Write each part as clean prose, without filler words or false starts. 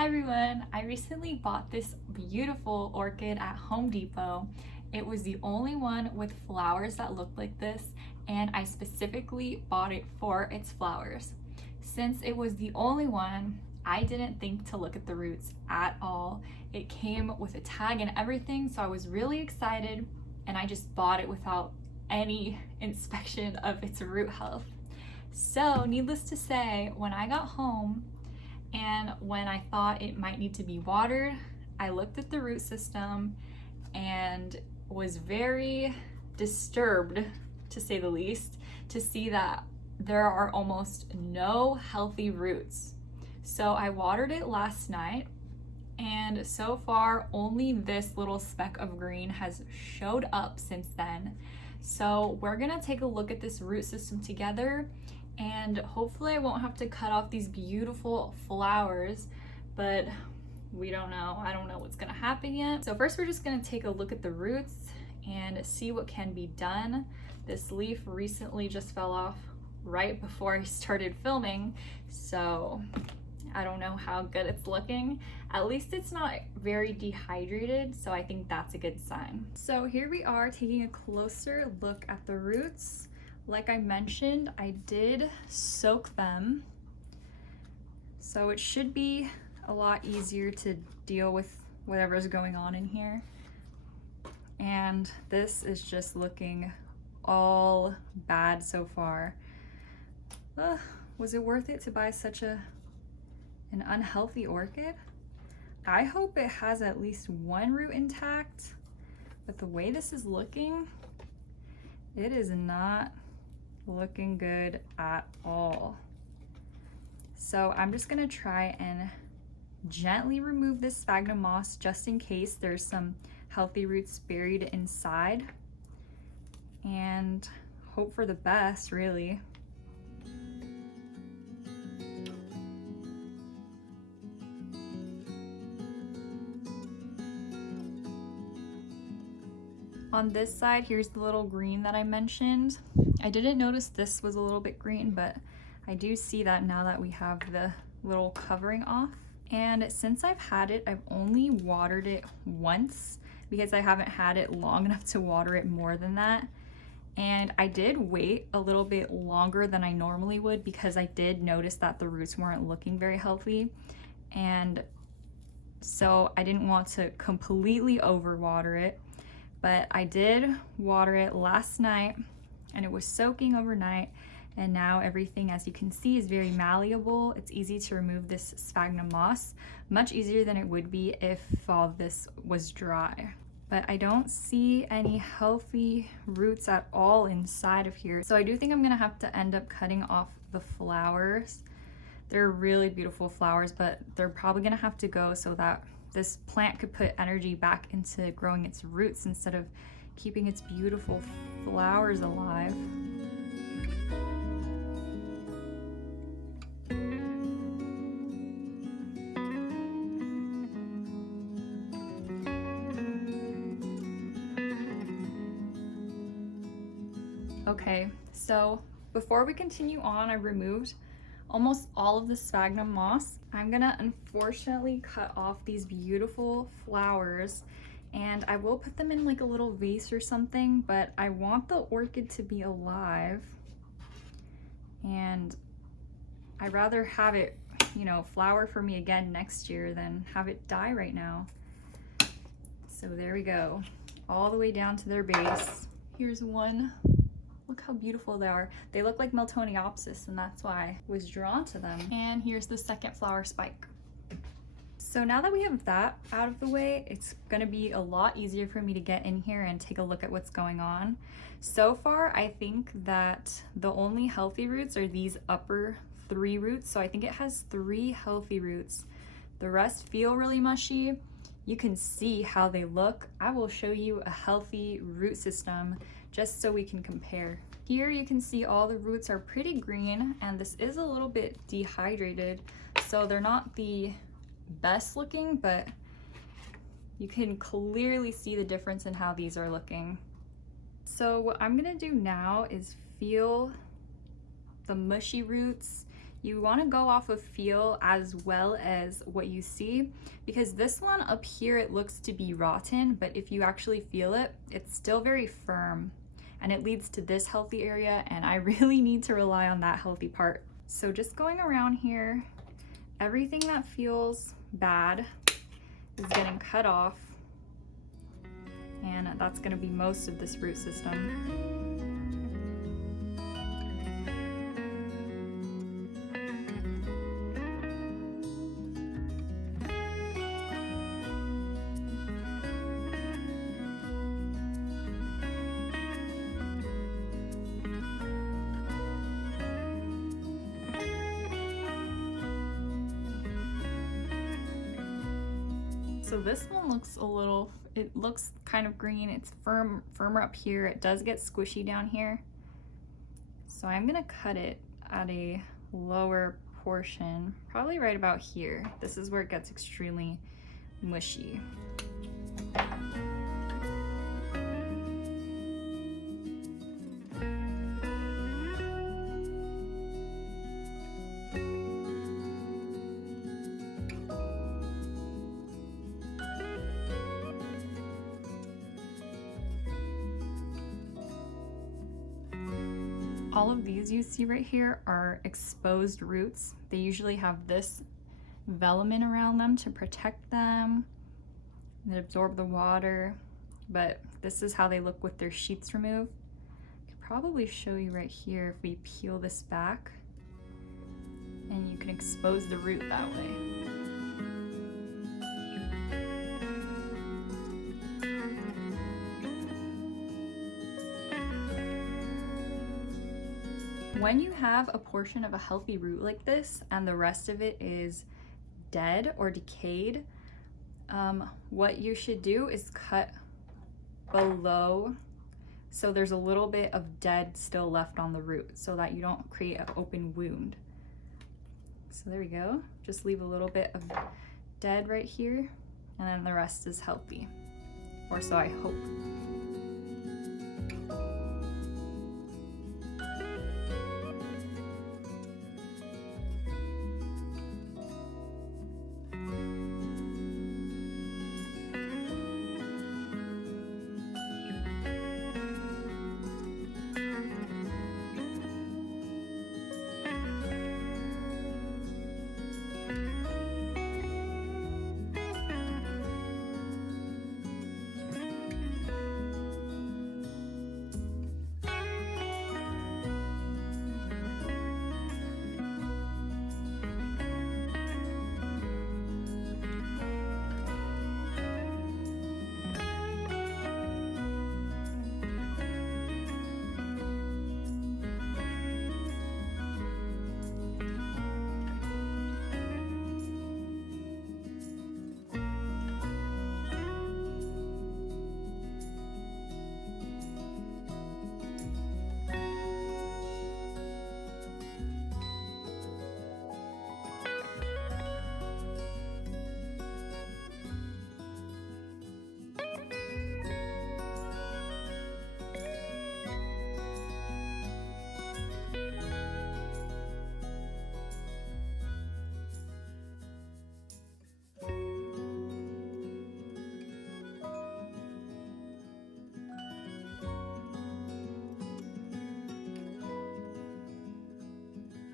Hi everyone, I recently bought this beautiful orchid at Home Depot. It was the only one with flowers that looked like this, and I specifically bought it for its flowers. Since it was the only one, I didn't think to look at the roots at all. It came with a tag and everything, so I was really excited, and I just bought it without any inspection of its root health. So needless to say, when I got home, and when I thought it might need to be watered, I looked at the root system and was very disturbed, to say the least, to see that there are almost no healthy roots. So I watered it last night, and so far only this little speck of green has showed up since then. So we're gonna take a look at this root system together, and hopefully I won't have to cut off these beautiful flowers, but we don't know. I don't know what's gonna happen yet. So first we're just gonna take a look at the roots and see what can be done. This leaf recently just fell off right before I started filming, so I don't know how good it's looking. At least it's not very dehydrated, so I think that's a good sign. So here we are taking a closer look at the roots. Like I mentioned, I did soak them, so it should be a lot easier to deal with whatever's going on in here. And this is just looking all bad so far. Was it worth it to buy such an unhealthy orchid? I hope it has at least one root intact, but the way this is looking, it is not looking good at all. So I'm just gonna try and gently remove this sphagnum moss just in case there's some healthy roots buried inside, and hope for the best, really. On this side, here's the little green that I mentioned. I didn't notice this was a little bit green, but I do see that now that we have the little covering off. And since I've had it, I've only watered it once because I haven't had it long enough to water it more than that. And I did wait a little bit longer than I normally would because I did notice that the roots weren't looking very healthy. And so I didn't want to completely overwater it. But I did water it last night, and it was soaking overnight, and now everything, as you can see, is very malleable. It's easy to remove this sphagnum moss, much easier than it would be if all this was dry. But I don't see any healthy roots at all inside of here. So I do think I'm gonna have to end up cutting off the flowers. They're really beautiful flowers, but they're probably gonna have to go so that this plant could put energy back into growing its roots instead of keeping its beautiful flowers alive. Okay, so before we continue on, I removed almost all of the sphagnum moss. I'm gonna unfortunately cut off these beautiful flowers, and I will put them in like a little vase or something, but I want the orchid to be alive, and I'd rather have it, you know, flower for me again next year than have it die right now. So there we go, all the way down to their base. Here's one. Look how beautiful they are. They look like Meltoniopsis, and that's why I was drawn to them. And here's the second flower spike. So now that we have that out of the way, it's gonna be a lot easier for me to get in here and take a look at what's going on. So far, I think that the only healthy roots are these upper 3 roots. So I think it has 3 healthy roots. The rest feel really mushy. You can see how they look. I will show you a healthy root system just so we can compare. Here you can see all the roots are pretty green, and this is a little bit dehydrated, so they're not the best looking, but you can clearly see the difference in how these are looking. So what I'm gonna do now is feel the mushy roots. You want to go off of feel as well as what you see, because this one up here, it looks to be rotten, but if you actually feel it, it's still very firm and it leads to this healthy area, and I really need to rely on that healthy part. So just going around here, everything that feels bad is getting cut off, and that's going to be most of this root system. So this one looks it looks kind of green. It's firmer up here. It does get squishy down here. So I'm gonna cut it at a lower portion, probably right about here. This is where it gets extremely mushy. All of these you see right here are exposed roots. They usually have this velamen around them to protect them and absorb the water, but this is how they look with their sheaths removed. I could probably show you right here if we peel this back, and you can expose the root that way. When you have a portion of a healthy root like this and the rest of it is dead or decayed, what you should do is cut below so there's a little bit of dead still left on the root so that you don't create an open wound. So there we go. Just leave a little bit of dead right here, and then the rest is healthy, or so I hope.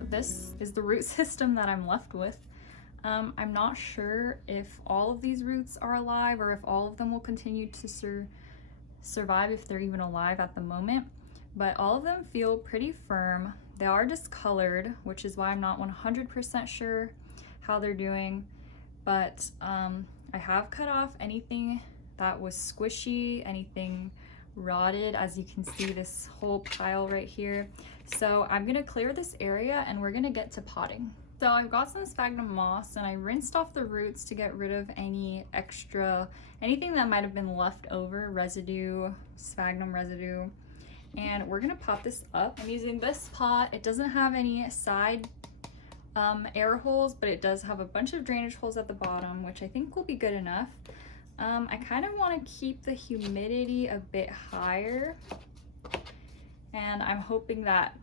This is the root system that I'm left with. I'm not sure if all of these roots are alive or if all of them will continue to survive, if they're even alive at the moment, but all of them feel pretty firm. They are discolored, which is why I'm not 100% sure how they're doing, but I have cut off anything that was squishy, anything rotted, as you can see this whole pile right here. So I'm gonna clear this area and we're gonna get to potting. So I've got some sphagnum moss and I rinsed off the roots to get rid of any extra, anything that might have been left over, residue, sphagnum residue. And we're gonna pot this up. I'm using this pot. It doesn't have any side air holes, but it does have a bunch of drainage holes at the bottom, which I think will be good enough. I kind of want to keep the humidity a bit higher, and I'm hoping that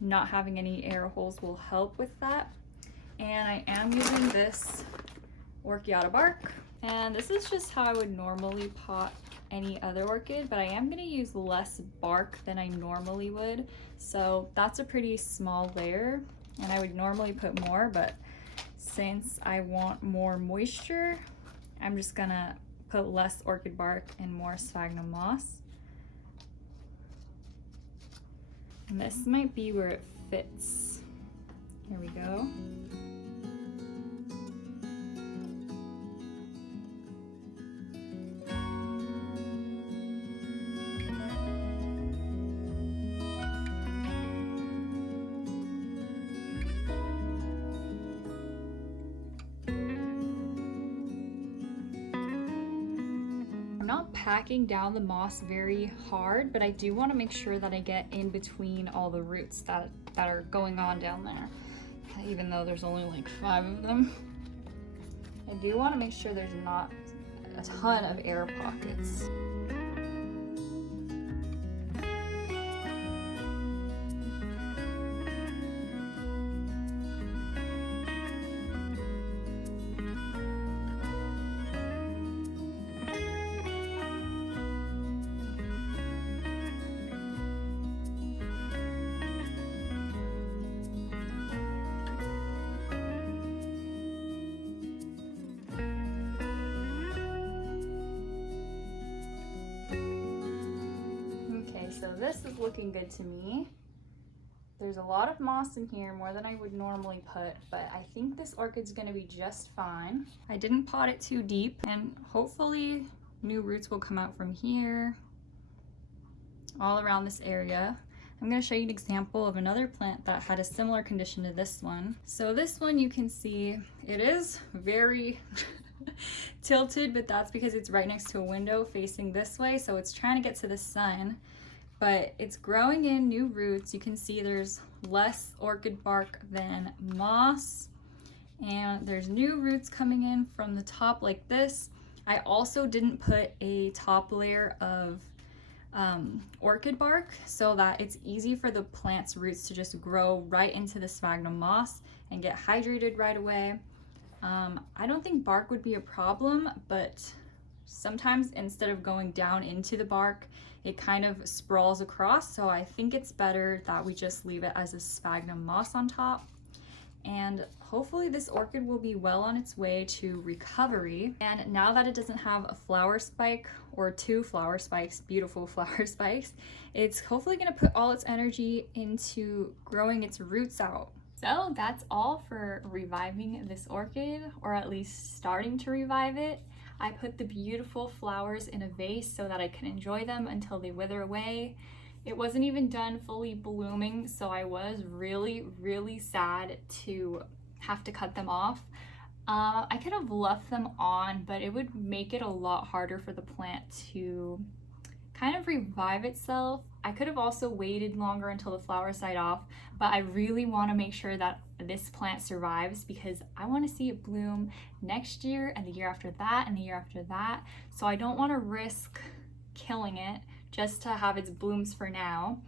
not having any air holes will help with that. And I am using this orchid bark, and this is just how I would normally pot any other orchid, but I am going to use less bark than I normally would, so that's a pretty small layer, and I would normally put more, but since I want more moisture, I'm just gonna put less orchid bark and more sphagnum moss. And this might be where it fits. Here we go. I'm not packing down the moss very hard, but I do want to make sure that I get in between all the roots that are going on down there. Even though there's only like 5 of them, I do want to make sure there's not a ton of air pockets. So this is looking good to me. There's a lot of moss in here, more than I would normally put, but I think this orchid's gonna be just fine. I didn't pot it too deep, and hopefully new roots will come out from here, all around this area. I'm gonna show you an example of another plant that had a similar condition to this one. So this one, you can see it is very tilted, but that's because it's right next to a window facing this way, so it's trying to get to the sun. But it's growing in new roots. You can see there's less orchid bark than moss, and there's new roots coming in from the top like this. I also didn't put a top layer of orchid bark so that it's easy for the plant's roots to just grow right into the sphagnum moss and get hydrated right away. I don't think bark would be a problem, but sometimes instead of going down into the bark, it kind of sprawls across, so I think it's better that we just leave it as a sphagnum moss on top. And hopefully this orchid will be well on its way to recovery. And now that it doesn't have a flower spike or 2 flower spikes, beautiful flower spikes, it's hopefully going to put all its energy into growing its roots out. So that's all for reviving this orchid, or at least starting to revive it. I put the beautiful flowers in a vase so that I can enjoy them until they wither away. It wasn't even done fully blooming, so I was really sad to have to cut them off. I could have left them on, but it would make it a lot harder for the plant to kind of revive itself. I could have also waited longer until the flowers died off, but I really want to make sure that this plant survives because I want to see it bloom next year and the year after that and the year after that. So I don't want to risk killing it just to have its blooms for now.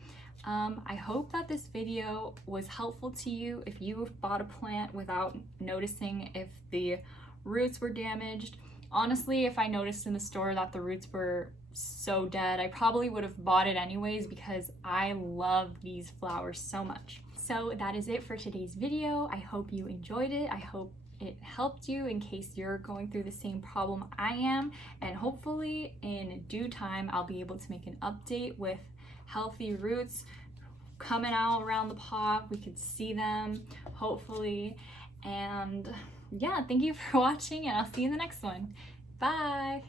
I hope that this video was helpful to you if you bought a plant without noticing if the roots were damaged. Honestly, if I noticed in the store that the roots were so dead, I probably would have bought it anyways because I love these flowers so much. So that is it for today's video. I hope you enjoyed it. I hope it helped you in case you're going through the same problem I am, and hopefully in due time I'll be able to make an update with healthy roots coming out around the pot. We could see them hopefully. And yeah, thank you for watching, and I'll see you in the next one. Bye.